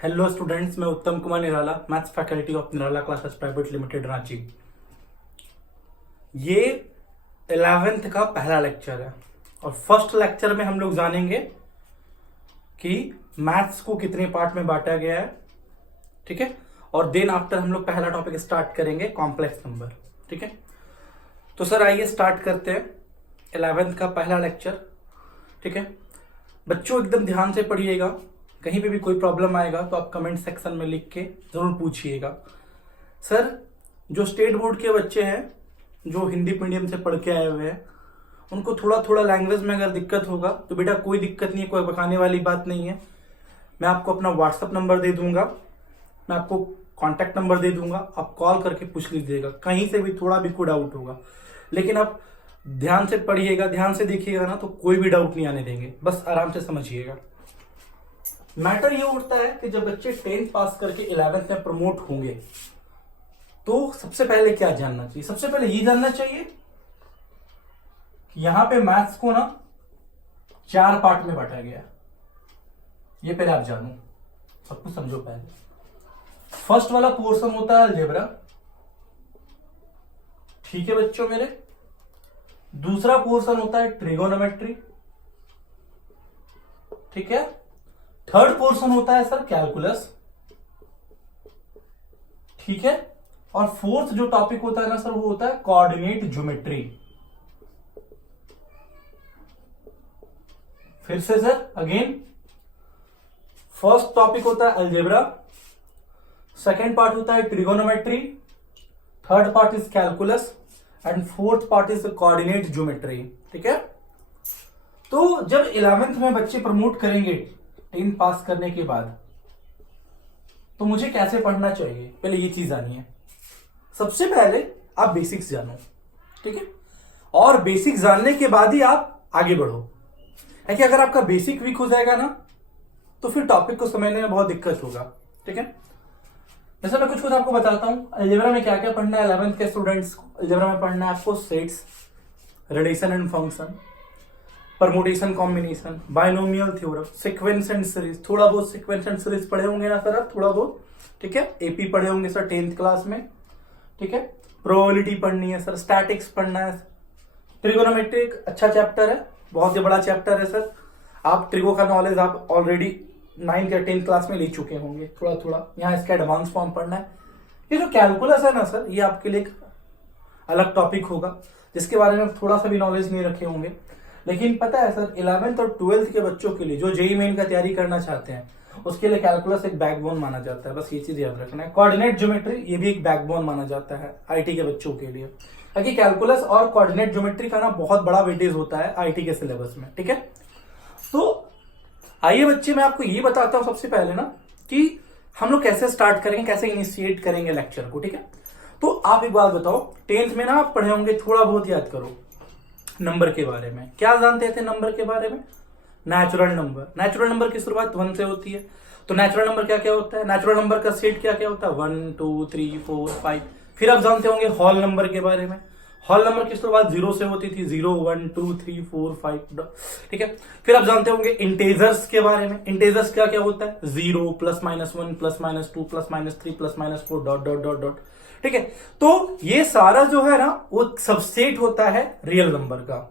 Hello students, मैं Uttam Kumar Nirala, maths faculty of Nirala classes private limited Ranchi. ये 11th का पहला लेक्चर है और फर्स्ट लेक्चर में हम लोग जानेंगे कि मैथ्स को कितने पार्ट में बांटा गया है, ठीक है। और देन आफ्टर हम लोग पहला टॉपिक स्टार्ट करेंगे, कॉम्प्लेक्स नंबर, ठीक है। तो सर आइए स्टार्ट करते हैं 11th का पहला लेक्चर, ठीक है। बच्चों एकदम ध्यान से पढ़िएगा, कहीं पे भी कोई प्रॉब्लम आएगा तो आप कमेंट सेक्शन में लिख के जरूर पूछिएगा। सर जो स्टेट बोर्ड के बच्चे हैं, जो हिंदी मीडियम से पढ़ के आए हुए हैं, उनको थोड़ा थोड़ा लैंग्वेज में अगर दिक्कत होगा तो बेटा कोई दिक्कत नहीं है, कोई बकाने वाली बात नहीं है। मैं आपको अपना व्हाट्सअप नंबर दे दूंगा, मैं आपको कॉन्टैक्ट नंबर दे दूंगा, आप कॉल करके पूछ लीजिएगा कहीं से भी थोड़ा भी कोई डाउट होगा। लेकिन आप ध्यान से पढ़िएगा, ध्यान से देखिएगा ना, तो कोई भी डाउट नहीं आने देंगे, बस आराम से समझिएगा। मैटर ये उठता है कि जब बच्चे 10th पास करके 11th में प्रमोट होंगे तो सबसे पहले क्या जानना चाहिए? सबसे पहले ये जानना चाहिए कि यहां पे मैथ्स को ना 4 पार्ट में बांटा गया। ये पहले आप जानो, सब कुछ समझो। पहले फर्स्ट वाला पोर्शन होता है अलजेब्रा, ठीक है बच्चों मेरे। दूसरा पोर्शन होता है ट्रिगोनोमेट्री, ठीक है। थर्ड पोर्शन होता है सर कैलकुलस, ठीक है। और फोर्थ जो टॉपिक होता है ना सर, वो होता है कोऑर्डिनेट ज्योमेट्री। फिर से सर अगेन, फर्स्ट टॉपिक होता है अलजेब्रा, सेकेंड पार्ट होता है trigonometry, third part is calculus and fourth part is coordinate geometry, ठीक है। तो जब 11th में बच्चे प्रमोट करेंगे 10th पास करने के बाद, तो मुझे कैसे पढ़ना चाहिए, पहले ये चीज जानिए। सबसे पहले आप बेसिक्स जानो, ठीक है। और बेसिक जानने के बाद ही आप आगे बढ़ो, है कि अगर आपका बेसिक वीक हो जाएगा ना तो फिर टॉपिक को समझने में बहुत दिक्कत होगा, ठीक है। जैसे मैं कुछ आपको बताता हूं, अलजेब्रा में क्या क्या पढ़ना है 11th के स्टूडेंट्स को। अलजेब्रा में पढ़ना है आपको sets, Radisson and function, permutation combination, binomial theorem, sequence and series. थोड़ा बहुत सीक्वेंस एंड सीरीज पढ़े होंगे ना सर आप, थोड़ा बहुत, ठीक है। एपी पढ़े होंगे सर 10th क्लास में, ठीक है। प्रोबेबिलिटी पढ़नी है सर, स्टैटिक्स पढ़ना है। ट्रिगोनोमेट्री एक अच्छा चैप्टर है, बहुत ही बड़ा चैप्टर है सर। आप ट्रिगो का नॉलेज आप ऑलरेडी 9th या 10th क्लास में ले चुके होंगे थोड़ा थोड़ा, यहाँ इसका एडवांस फॉर्म पढ़ना है। ये जो कैलकुलस है ना सर, ये आपके लिए एक अलग टॉपिक होगा जिसके बारे में थोड़ा सा भी नॉलेज नहीं रखे होंगे। लेकिन पता है सर 11th और 12th के बच्चों के लिए जो जेईई मेन का तैयारी करना चाहते हैं, उसके लिए कैलकुलस एक बैकबोन माना जाता है, बस ये चीज याद रखना है। कोऑर्डिनेट ज्योमेट्री ये भी एक बैकबोन माना जाता है आईटी के बच्चों के लिए, ताकि कैलकुलस और कोऑर्डिनेट ज्योमेट्री का ना बहुत बड़ा वेटेज होता है आईटी के सिलेबस में, ठीक है। तो आइए बच्चे, मैं आपको ये बताता हूं सबसे पहले ना कि हम लोग कैसे स्टार्ट करेंगे, कैसे इनिशिएट करेंगे लेक्चर को, ठीक है। तो आप एक बात बताओ, 10th में ना आप पढ़े होंगे, थोड़ा बहुत याद करो नंबर के बारे में। क्या जानते थे नंबर के बारे में? Natural number. नेचुरल नंबर की शुरुआत 1 से होती है, तो नेचुरल नंबर क्या क्या होता है? नेचुरल नंबर का सेट क्या क्या होता है? 1 2 3 4 5। फिर आप जानते होंगे होल नंबर के बारे में। होल नंबर की शुरुआत 0 से होती थी, 0 1 2 3 4 5, ठीक है। फिर आप जानते होंगे इंटेजर्स के बारे में। इंटेजर्स क्या क्या होता है? 0 plus minus 1 plus minus 2 plus minus 3 plus minus 4 dot dot dot dot, ठीक है। तो ये सारा जो है ना, वो सबसेट होता है रियल नंबर का।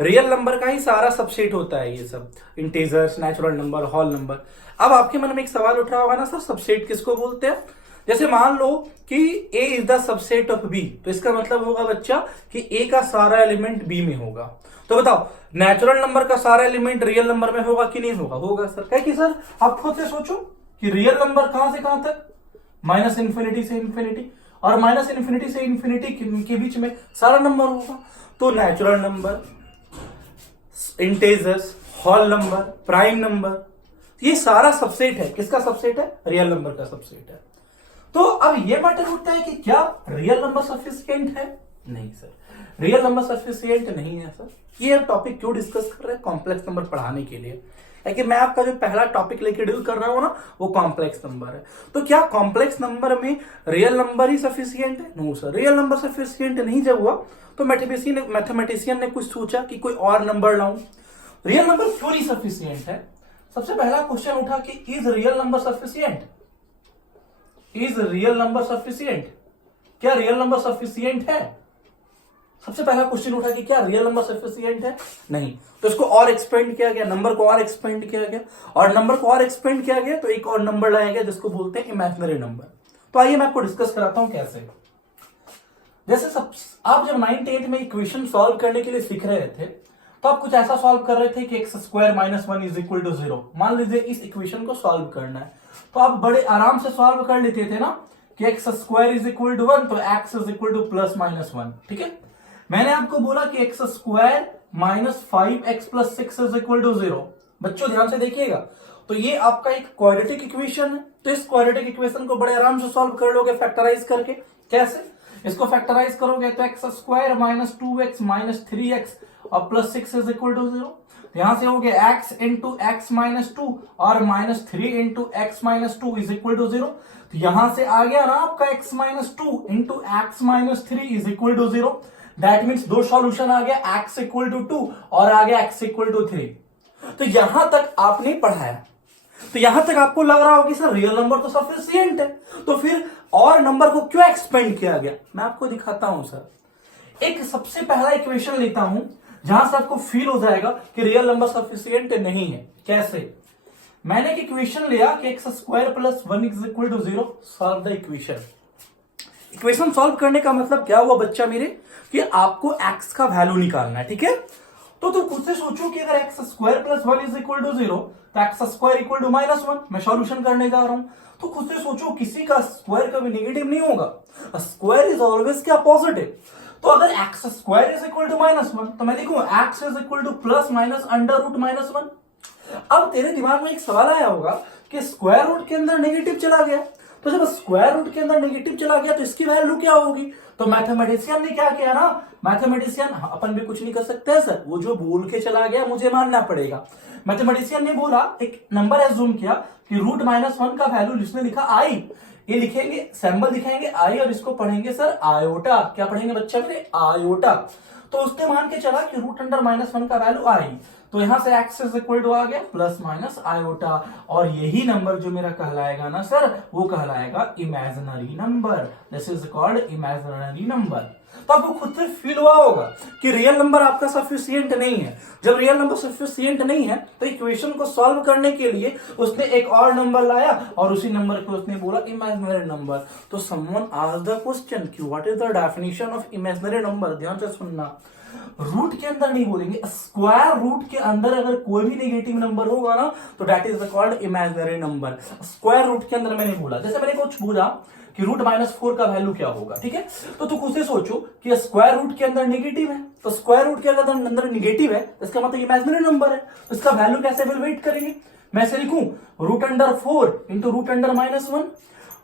रियल नंबर का ही सारा सबसेट होता है ये सब, integers, natural number, whole number. अब आपके मन में एक सवाल उठ रहा होगा ना सर, सबसेट किसको बोलते हैं? जैसे मान लो कि A is the subset of B, तो इसका मतलब होगा बच्चा कि A का सारा एलिमेंट B में होगा। तो बताओ नेचुरल नंबर का सारा एलिमेंट रियल नंबर में होगा कि नहीं होगा? होगा सर। क्या कि सर आप खुद से सोचो कि रियल नंबर कहां से कहां तक? माइनस इंफिनिटी से इंफिनिटी, और माइनस इंफिनिटी से इंफिनिटी के बीच में सारा नंबर होगा। तो natural number, integers, whole number, prime number, ये सारा सबसेट है। किसका सबसेट है? रियल नंबर का सबसेट है। तो अब ये मैटर उठता है कि क्या रियल नंबर सफिशिएंट है? नहीं सर, रियल नंबर सफिशिएंट नहीं है सर। ये टॉपिक क्यों डिस्कस कर रहे हैं? कॉम्प्लेक्स नंबर पढ़ाने के लिए, कि मैं आपका जो पहला टॉपिक लेके डील कर रहा हूं ना, वो कॉम्प्लेक्स नंबर है। तो क्या कॉम्प्लेक्स नंबर में रियल नंबर ही सफिशिएंट है? No sir, real number sufficient नहीं जब हुआ तो मैथमेटिशियन ने कुछ सोचा कि कोई और नंबर लाऊं। रियल नंबर क्यों नहीं सफिशिएंट है? सबसे पहला क्वेश्चन उठा कि is real number sufficient, is real number sufficient, क्या रियल नंबर सफिशिएंट है? सबसे पहला क्वेश्चन उठा कि क्या रियल नंबर सफिशिएंट है? नहीं। तो इसको और एक्सपेंड किया गया, नंबर को और एक्सपेंड किया गया, और नंबर को और एक्सपेंड किया गया तो एक और नंबर लाया गया जिसको बोलते हैं इमेजिनरी नंबर। तो आइए मैं आपको डिस्कस कराता हूं कैसे। जैसे सब आप जब 9th 8th में इक्वेशन सॉल्व करने के लिए सीख रहे थे तो आप कुछ ऐसा सॉल्व कर रहे थे कि x square minus 1 is equal to 0। मान लीजिए इस इक्वेशन को सॉल्व करना है तो आप बड़े आराम से सॉल्व कर लेते थे ना कि x square is equal to 1 तो x is equal to plus minus 1। ठीक है, मैंने आपको बोला कि x square minus 5x plus 6 is equal to 0। बच्चों ध्यान से देखिएगा, तो ये आपका एक क्वाड्रेटिक इक्वेशन है, तो इस क्वाड्रेटिक इक्वेशन को बड़े आराम से सॉल्व कर लोगे फैक्टराइज करके। कैसे? इसको फैक्टराइज करोगे तो x square minus 2x minus 3x और प्लस 6 इज इक्वल टू 0। तो यहां से हो गया x इंटू एक्स माइनस 2 और minus 3 into x minus 2 is equal to 0। तो यहां से आ गया ना आपका x minus 2 into x minus 3 is equal to 0। That means दो सॉल्यूशन आ गया, x इक्वल टू 2 और आ गया x इक्वल टू 3। तो यहां तक आपने पढ़ाया, तो यहां तक आपको लग रहा होगा सर रियल नंबर तो सफिशिएंट है, तो फिर और नंबर को क्यों एक्सपेंड किया गया? मैं आपको दिखाता हूं सर। एक सबसे पहला इक्वेशन लेता हूं जहां से आपको फील हो जाएगा कि रियल नंबर सफिशिएंट नहीं है। कैसे? मैंने एक इक्वेशन लिया कि x square plus 1 is equal to 0। Solve the equation. Equation solve करने का मतलब क्या हुआ बच्चा मेरे, कि आपको x का वैल्यू निकालना है। ठीक है, तो खुद से सोचो कि अगर x square plus 1 is equal to 0 तो x square equal to minus 1। मैं सॉल्यूशन करने जा रहा हूं, तो खुद से सोचो किसी का स्क्वायर कभी नेगेटिव नहीं होगा, स्क्वायर इज ऑलवेज क्या पॉजिटिव। तो अगर x square is equal to minus 1 तो मैं देखूं x is equal to plus minus under root minus 1। अब तेरे दिमाग में एक सवाल आया होगा कि स्क्वायर रूट के अंदर नेगेटिव चला गया, तो जब स्क्वायर रूट के अंदर नेगेटिव चला गया तो इसकी वैल्यू क्या होगी? तो मैथमेटिशियन ने क्या किया ना, मैथमेटिशियन, अपन भी कुछ नहीं कर सकते हैं सर, वो जो बोल के चला गया मुझे मानना पड़ेगा। मैथमेटिशियन ने बोला, एक नंबर एज्यूम किया कि रूट माइनस 1 का वैल्यू जिसने लिखा आई, ये लिखेंगे सिंबल दिखाएंगे आई और इसको पढ़ेंगे सर आयोटा। क्या पढ़ेंगे बच्चा मेरे? आयोटा। तो उसने मान के चला कि रूट अंडर माइनस 1 का वैल्यू आई, तो यहां से एक्स इज इक्वल टू आ गया प्लस माइनस आयोटा, और यही नंबर जो मेरा कहलाएगा ना सर, वो कहलाएगा imaginary number. This is called imaginary number. तो आपको खुद से फील हुआ होगा कि रियल नंबर आपका सफिशिएंट नहीं है। जब रियल नंबर सफिशिएंट नहीं है तो इक्वेशन को सॉल्व करने के लिए उसने एक और नंबर लाया और उसी नंबर को उसने बोला इमेजिनरी नंबर। तो समवन आस्क्ड द क्वेश्चन कि what is the definition of imaginary number. ध्यान से सुनना, रूट के अंदर नहीं बोलेंगे, स्क्वायर रूट के अंदर अगर कोई भी नेगेटिव नंबर होगा ना तो that is called imaginary number. Square root के अंदर मैंने बोला, जैसे मैंने कुछ बोला कि रूट माइनस 4 का वैल्यू क्या होगा। ठीक है, तो तू खुद से सोचो कि स्क्वायर रूट के अंदर नेगेटिव है, तो स्क्वायर रूट के अंदर नेगेटिव है इसका मतलब इमेजिनरी नंबर है, तो इसका वैल्यू कैसे एवेलुएट करेंगे? मैं ऐसे लिखूं root under 4 into root under minus 1।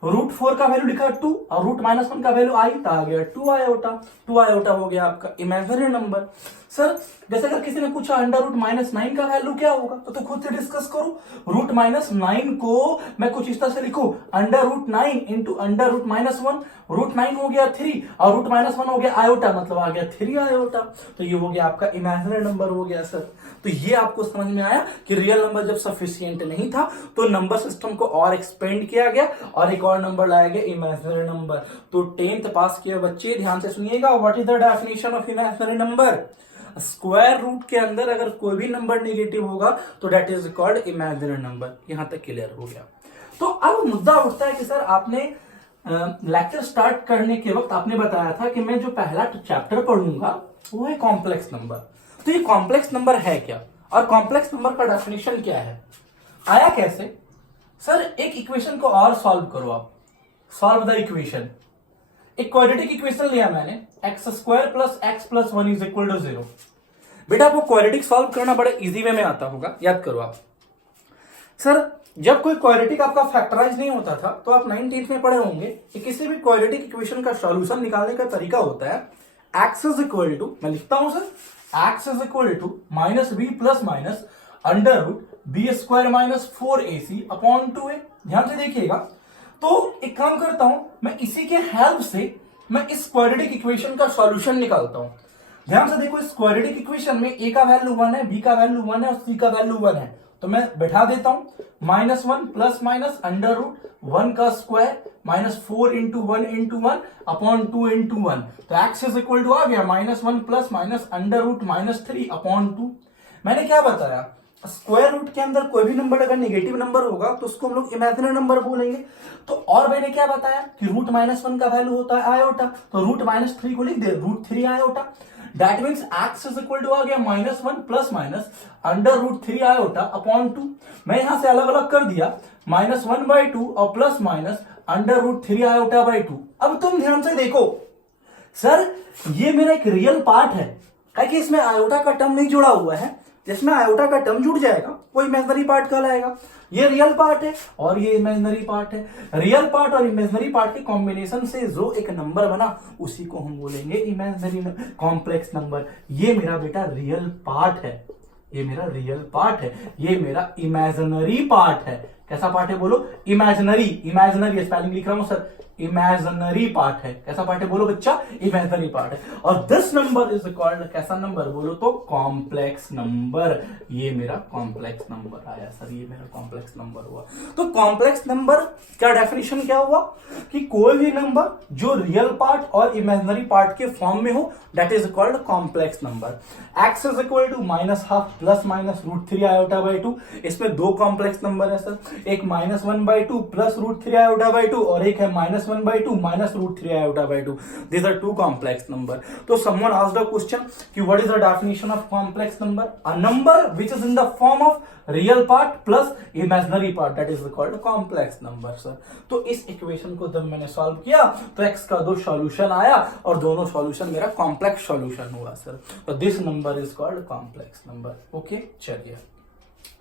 Root 4 का वैल्यू लिखा 2 और रूट माइनस 1 का वैल्यू आई, तो आ गया 2 आयोटा। 2 आयोटा हो गया आपका इमेजिनरी नंबर। सर जैसे अगर किसी ने पूछा अंडर रूट माइनस 9 का वैल्यू क्या होगा, तो खुद से डिस्कस करो। रूट माइनस 9 को मैं कुछ इस तरह से लिखूं, under root 9 into under root minus 1। Root 9 हो गया 3 और रूट माइनस 1 हो गया आयोटा, मतलब आ गया 3 आयोटा। तो ये हो गया आपका इमेजिनरी नंबर हो गया सर। तो ये आपको समझ में आया कि रियल नंबर जब सफिशिएंट नहीं था तो नंबर सिस्टम को और एक्सपेंड किया गया और एक और नंबर लाया गया इमेजिनरी नंबर। तो 10th पास किए बच्चे ध्यान से सुनिएगा, what is the definition of imaginary number? Square root के अंदर अगर कोई भी नंबर नेगेटिव होगा तो that is called imaginary number. यहां तक क्लियर हो गया। तो अब मुद्दा उठता है कि सर आपने लेक्चर स्टार्ट करने के वक्त आपने बताया था कि मैं जो पहला चैप्टर पढ़ूंगा वो है कॉम्प्लेक्स नंबर। तो ये कॉम्प्लेक्स नंबर है क्या और कॉम्प्लेक्स नंबर का डेफिनेशन क्या है? आया कैसे? सर एक इक्वेशन को और सॉल्व करो आप। Solve the equation. एक क्वाड्रेटिक इक्वेशन लिया मैंने, x square plus x plus 1 is equal to 0। बेटा आपको क्वाड्रेटिक सॉल्व करना बड़े इजी वे में आता होगा, याद करो आप। सर जब कोई क्वाड्रेटिक आपका फैक्टराइज नहीं होता था तो आप 9th में पढ़े होंगे कि किसी भी क्वाड्रेटिक इक्वेशन का सॉल्यूशन निकालने का तरीका होता है एक्स इज इक्वल टू, मैं लिखता हूं sir, x is equal to minus b plus minus under root b square minus 4ac upon 2a। ध्यान से देखिएगा, तो एक काम करता हूं मैं, इसी के हेल्प से मैं इस क्वाड्रेटिक इक्वेशन का सॉल्यूशन निकालता हूं। ध्यान से देखो, इस क्वाड्रेटिक इक्वेशन में a का वैल्यू 1 है, b का वैल्यू 1 है और c का वैल्यू 1 है, तो मैं बैठा देता हूं, -1 प्लस माइनस अंडर रूट 1 का स्क्वायर -4 इंटू 1 अपॉन 2 इंटू 1। तो एक्स इज इक्वल टू आ गया -1 plus minus under root -3 upon 2। मैंने क्या बताया, स्क्वायर रूट के अंदर कोई भी नंबर अगर नेगेटिव नंबर होगा तो उसको हम लोग इमेजिनरी नंबर बोलेंगे। तो और मैंने क्या बताया कि रूट -1 का वैल्यू होता है आयोटा, तो रूट -3 को लिख दे √3 iota. That means x is equal to आ गया -1 plus minus under √3 iota upon 2। मैं यहां से अलग अलग कर दिया, -1/2 और plus minus under √3 iota by 2। अब तुम ध्यान से देखो सर, ये मेरा एक रियल पार्ट है, कि इसमें आयोटा का टर्म नहीं जुड़ा हुआ है। जिसमें आयोटा का टर्म जुड़ जाएगा वो इमेजिनरी पार्ट कहलाएगा। ये रियल पार्ट है और ये इमेजिनरी पार्ट है। रियल पार्ट और इमेजिनरी पार्ट के कॉम्बिनेशन से जो एक नंबर बना उसी को हम बोलेंगे इमेजिनरी कॉम्प्लेक्स नंबर। ये मेरा बेटा रियल पार्ट है, ये मेरा रियल पार्ट है, ये मेरा इमेजिनरी पार्ट है। कैसा पार्ट है बोलो, इमेजिनरी। इमेजिनरी स्पेलिंग लिख रहा हूं सर, इमेजिनरी पार्ट है। कैसा पार्ट है बोलो बच्चा, इमेजिनरी पार्ट है। और दिस नंबर इज कॉल्ड, कैसा नंबर बोलो तो कॉम्प्लेक्स नंबर। ये मेरा कॉम्प्लेक्स नंबर आया सर, ये मेरा कॉम्प्लेक्स नंबर हुआ। तो कॉम्प्लेक्स नंबर का डेफिनेशन क्या हुआ कि कोई भी नंबर जो रियल पार्ट और इमेजिनरी पार्ट के फॉर्म में हो that is called complex number. X is equal to -12 plus minus √3 iota by 2। इसमें दो कॉम्प्लेक्स नंबर है सर, एक -1/2 प्लस √3 आयोटा बाई 2 और एक है -1/2 minus √3 iota by 2। These are two complex number. तो someone asked a question कि what is the definition of complex number? A number which is in the form of real part plus imaginary part, that is called complex number sir. तो इस equation को जब मैंने solve किया तो x का दो सॉल्यूशन आया और दोनों सॉल्यूशन मेरा कॉम्प्लेक्स सॉल्यूशन हुआ सर। तो this number is called complex number. Okay चलिए,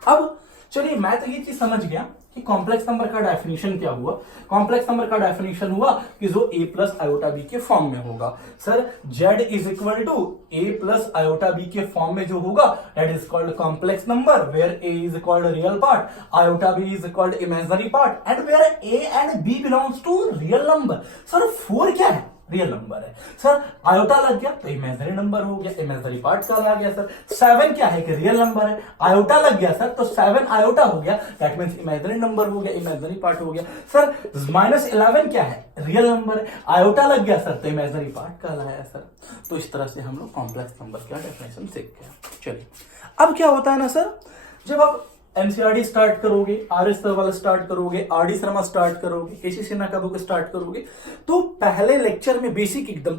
अब चलिए मैं तो ये चीज समझ गया कि कॉम्प्लेक्स नंबर का डेफिनेशन क्या हुआ। कॉम्प्लेक्स नंबर का डेफिनेशन हुआ कि जो a प्लस आयोटा बी के फॉर्म में होगा sir, z is equal to a plus iota b के फॉर्म में जो होगा that is called complex number, where a is called real part, iota b is called imaginary part and where a and b belongs to real number. Sir 4 क्या है, real number है sir. Iota लग गया तो imaginary number हो गया, imaginary part का आ गया सर। 7 क्या है कि रियल नंबर है, आयोटा लग गया सर तो 7 आयोटा हो गया, दैट मींस इमेजिनरी नंबर हो गया, इमेजिनरी पार्ट हो गया सर। -11 क्या है, रियल नंबर है, आयोटा लग गया सर तो इमेजिनरी पार्ट का आया सर। तो इस तरह से हम लोग कॉम्प्लेक्स नंबर का डेफिनेशन सीख गए। चलिए अब क्या होता है ना सर, जब आप एनसीईआरटी स्टार्ट करोगे, आर.एस. वाला स्टार्ट करोगे, आर.डी. शर्मा स्टार्ट करोगे, के.सी. सिन्हा का बुक स्टार्ट करोगे, तो पहले लेक्चर में बेसिक, एकदम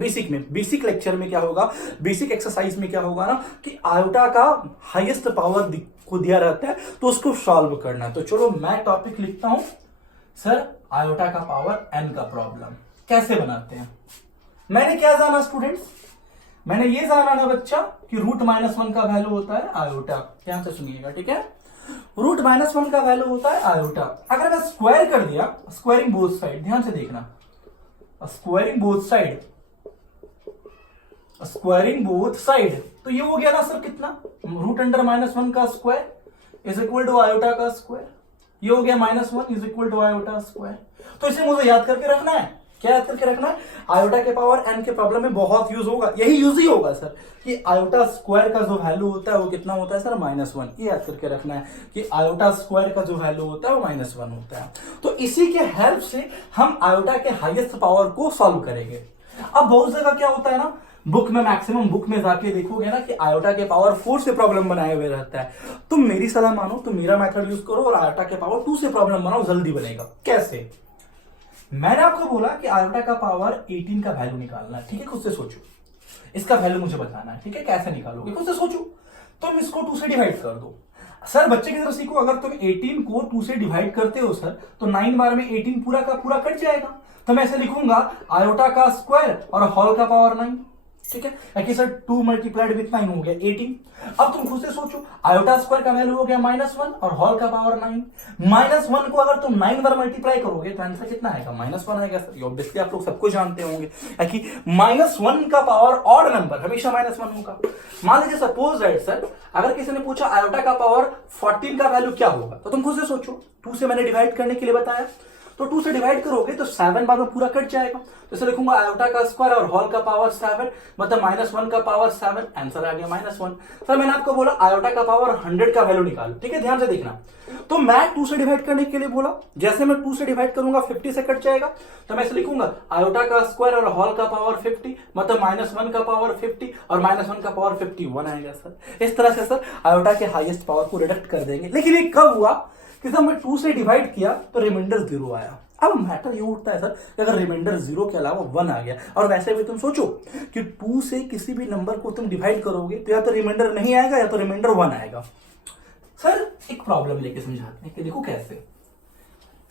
बेसिक लेक्चर में क्या होगा, बेसिक एक्सरसाइज में क्या होगा ना कि आयोटा का हाईएस्ट पावर को दिया रहता है तो उसको सॉल्व करना है। तो चलो मैं टॉपिक लिखता हूं सर, आयोटा का पावर n का प्रॉब्लम कैसे बनाते हैं। मैंने क्या जाना स्टूडेंट्स, मैंने ये जाना ना बच्चा कि √-1 का वैल्यू होता है आयोटा। ध्यान से सुनिएगा, ठीक है, √-1 का वैल्यू होता है आयोटा। अगर मैं स्क्वायर कर दिया, स्क्वायरिंग बोथ साइड, ध्यान से देखना, squaring both side, squaring both side, तो ये हो गया ना सर कितना, √(-1) का square is equal to iota का स्क्वायर। ये हो गया -1 is equal to iota square. तो इसे मुझे याद करके रखना है। क्या याद करके रखना है, आयोटा के पावर n के प्रॉब्लम में बहुत यूज होगा, यही यूज ही होगा सर कि आयोटा स्क्वायर का जो वैल्यू होता है वो कितना होता है सर, -1। ये याद करके रखना है कि आयोटा स्क्वायर का जो वैल्यू होता है वो -1 होता है। तो इसी के हेल्प से हम आयोटा के हाईएस्ट पावर को सॉल्व करेंगे। अब बहुत जगह क्या होता है ना, बुक में, मैक्सिमम बुक में जाके देखोगे ना कि आयोटा के पावर 4 से प्रॉब्लम बनाए हुए रहता है। तुम मेरी सलाह मानो, तुम मेरा मेथड यूज करो और आयोटा के पावर 2 से प्रॉब्लम बनाओ, जल्दी बनेगा। कैसे, मैंने आपको बोला कि आयोटा का पावर 18 का वैल्यू निकालना है, ठीक है, खुद से सोचो, इसका वैल्यू मुझे बताना है, ठीक है, कैसे निकालोगे खुद से सोचो। तुम इसको 2 से डिवाइड कर दो सर, बच्चे की तरह सीखो। अगर तुम 18 को 2 से डिवाइड करते हो सर तो 9 बार में 18 पूरा का पूरा कट जाएगा। तो मैं ऐसे लिखूंगा आयोटा का स्क्वायर और होल का पावर 9, ठीक है, कि सर 2 मल्टीप्लाइड विथ 9 हो गया 18। अब तुम खुद से सोचो, आयोटा स्क्वायर का वैल्यू हो गया -1 और होल का पावर 9। -1 को अगर तुम 9 बार मल्टीप्लाई करोगे तो आंसर कितना आएगा, -1 आएगा सर। ये ऑब्वियसली आप लोग सबको जानते होंगे कि -1 का पावर ऑड नंबर हमेशा -1 होगा। मान लीजिए सपोज दैट सर, अगर किसी ने पूछा आयोटा का पावर 14 का वैल्यू क्या होगा, तो तुम खुद से सोचो, 2 से मैंने डिवाइड करने के लिए बताया, तो तो 2 से डिवाइड करोगे तो 7 बाद में पूरा कट जाएगा, तो इसे लिखूंगा आयोटा का स्क्वायर और होल का पावर 7, मतलब -1 का पावर 7, आंसर आ गया -1। सर मैंने आपको बोला आयोटा का पावर 100 का वैल्यू निकालो, ठीक है, ध्यान से देखना। तो मैं 2 से डिवाइड करने के लिए बोला, जैसे मैं 2 से डिवाइड करूंगा 50 से कट जाएगा, तो मैं इसे लिखूंगा आयोटा का स्क्वायर और होल का पावर 50, मतलब -1 का पावर 50 और -1 का पावर 51 आएगा सर। इस तरह से सर आयोटा के हाईएस्ट पावर को डिडक्ट कर देंगे। लेकिन ये कब हुआ कि जब मैं 2 से डिवाइड किया तो रिमाइंडर 0 आया। अब मैटर ये उठता है सर कि अगर रिमाइंडर 0 के अलावा 1 आ गया, और वैसे भी तुम सोचो कि 2 से किसी भी नंबर को तुम डिवाइड करोगे तो या तो रिमाइंडर नहीं आएगा या तो रिमाइंडर 1 आएगा। सर एक प्रॉब्लम लेके समझाते हैं कि देखो कैसे।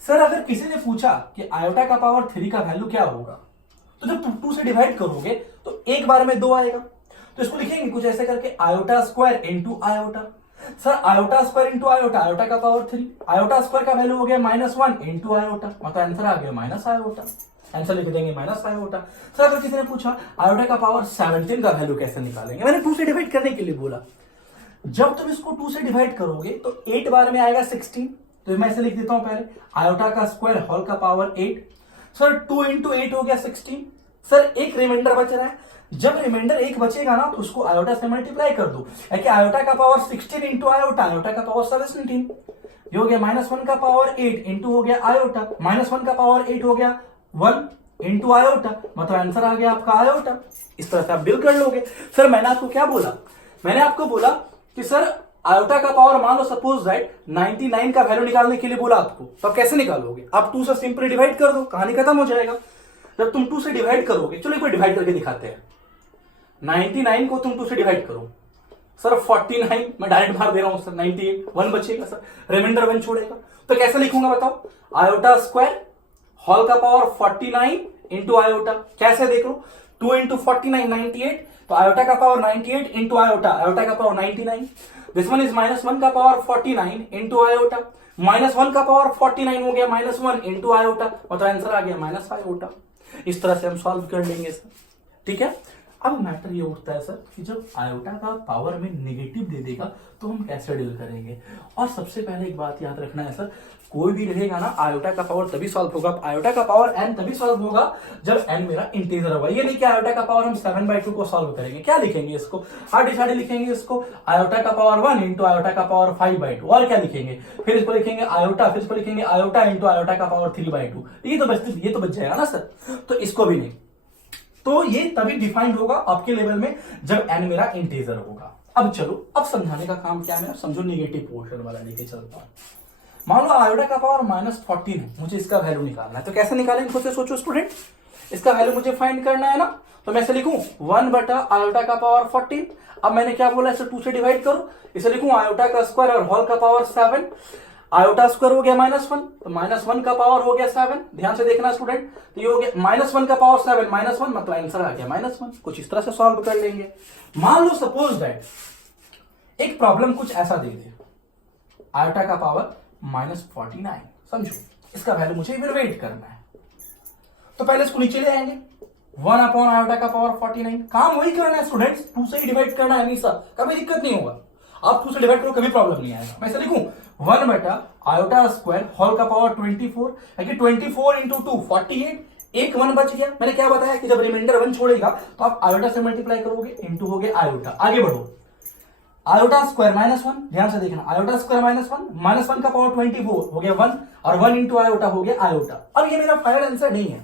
सर अगर किसी ने पूछा कि आयोटा का पावर 3 का वैल्यू क्या होगा, तो जब तुम 2 से डिवाइड करोगे तो एक बार में 2 आएगा, तो इसको लिखेंगे कुछ ऐसे करके iota square into iota. Sir iota square into iota, iota का पावर 3, आयोटा स्क्वायर का वैल्यू हो गया -1 इंटू आयोटा, मतलब आंसर आ गया माइनस आयोटा, आंसर लिख देंगे माइनस आयोटा। सर अगर किसी ने पूछा आयोटा का पावर 17 का वैल्यू कैसे निकालेंगे, मैंने 2 से डिवाइड करने के लिए बोला। जब तुम इसको 2 से डिवाइड करोगे तो 8 बार में आएगा 16, तो मैं इसे लिख देता हूं पहले आयोटा का स्क्वायर होल का पावर 8। सर 2 इंटू 8 हो गया 16। सर एक रिमाइंडर बच रहा है, जब रिमाइंडर एक बचेगा ना तो उसको आयोटा से मल्टीप्लाई कर दो, कि आयोटा का पावर 16 इंटू आयोटा, आयोटा का पावर 17, ये हो गया -1 का पावर 8 इंटू हो गया आयोटा, -1 का पावर 8 हो गया 1 इंटू आयोटा, मतलब आंसर आ गया आपका आयोटा। इस तरह से आप बिल कर लोगे। सर मैंने आपको क्या बोला, मैंने आपको बोला कि सर आयोटा का पावर मान लो सपोज दैट 99 का वैल्यू निकालने के लिए बोला आपको, तो आप कैसे निकालोगे, आप 2 से सिंपली डिवाइड कर दो, कहानी खत्म हो जाएगा। जब तुम 2 से डिवाइड करोगे, चलो एक बार डिवाइड करके दिखाते हैं। 99 को तुम 2 से डिवाइड करो, सर 49, मैं डायरेक्ट मार दे रहा हूं सर, 98, 1 बचेगा सर, रिमाइंडर 1 छोड़ेगा, तो कैसे लिखूंगा बताओ, आयोटा स्क्वायर होल का पावर 49 इंटू आयोटा, कैसे देख लो, 2 इंटू 49 98, तो आयोटा का पावर 98 इंटू आयोटा, आयोटा का पावर 99, दिस वन इज -1 का पावर 49 इंटू आयोटा, -1 का पावर 49 हो गया -1 इंटू आयोटा, मतलब आंसर आ गया माइनस आयोटा। इस तरह से हम सॉल्व कर लेंगे सर, ठीक है। अब मैटर ये उठता है सर कि जब आयोटा का पावर हमें नेगेटिव दे देगा तो हम कैसे डील करेंगे। और सबसे पहले एक बात याद रखना है सर, कोई भी रहेगा ना आयोटा का पावर तभी सॉल्व होगा, आयोटा का पावर n तभी सॉल्व होगा जब n मेरा इंटीजर होगा। ये नहीं कि आयोटा का पावर हम 7/2 को सॉल्व करेंगे, क्या लिखेंगे इसको, आधी साढ़े लिखेंगे इसको, आयोटा का पावर 1 इंटू आयोटा का पावर 5/2, और क्या लिखेंगे, फिर इसको लिखेंगे आयोटा, फिर इसको लिखेंगे आयोटा इंटू आयोटा का पावर 3/2, ये तो बच जाएगा ना सर, तो इसको भी नहीं। तो ये तभी डिफाइंड होगा आपके लेवल में जब n मेरा इंटीजर होगा। अब चलो, अब समझाने का काम क्या है, समझो नेगेटिव पोर्शन वाला लेके चलता हूं। मान लो आयोटा का पावर -14 है, मुझे इसका वैल्यू निकालना है, तो कैसे निकालेंगे खुद से सोचो स्टूडेंट, इसका वैल्यू मुझे फाइंड करना है ना, तो मैं इसे लिखूं 1 बटा आयोटा का पावर 14। अब मैंने क्या बोला, इसे 2 से डिवाइड करो, इसे लिखूं आयोटा का स्क्वायर और होल का पावर 7, आयोटा स्क्वायर हो गया -1, तो -1 का पावर हो गया 7, ध्यान से देखना स्टूडेंट, तो ये हो गया -1 का पावर 7 -1, मतलब आंसर आ गया -1। कुछ इस तरह से सॉल्व कर लेंगे। मान लो सपोज दैट एक प्रॉब्लम कुछ ऐसा दे दे, आयोटा का पावर -49, समझो इसका वैल्यू मुझे इवेलुएट करना है, तो पहले इसको नीचे ले आएंगे, 1 अपॉन आयोटा का पावर 49, काम वही करना है स्टूडेंट्स, 2 से ही डिवाइड करना है हमेशा, कभी दिक्कत नहीं होगा, आप 2 से डिवाइड करो कभी प्रॉब्लम नहीं आएगा। मैं इसे लिखूं 1 बटा आयोटा स्क्वायर होल का पावर 24, 24 इंटू 2 48, एक 1 बच गया। मैंने क्या बताया कि जब रिमाइंडर 1 छोड़ेगा तो आप आयोटा से मल्टीप्लाई करोगे, इंटू हो गया आयोटा। आगे बढ़ो, आयोटा स्क्वायर -1, ध्यान से देखना, आयोटा स्क्वायर -1 का पावर 24 हो गया 1, और 1 इंटू आयोटा हो गया आयोटा। अब ये मेरा फाइनल आंसर नहीं है,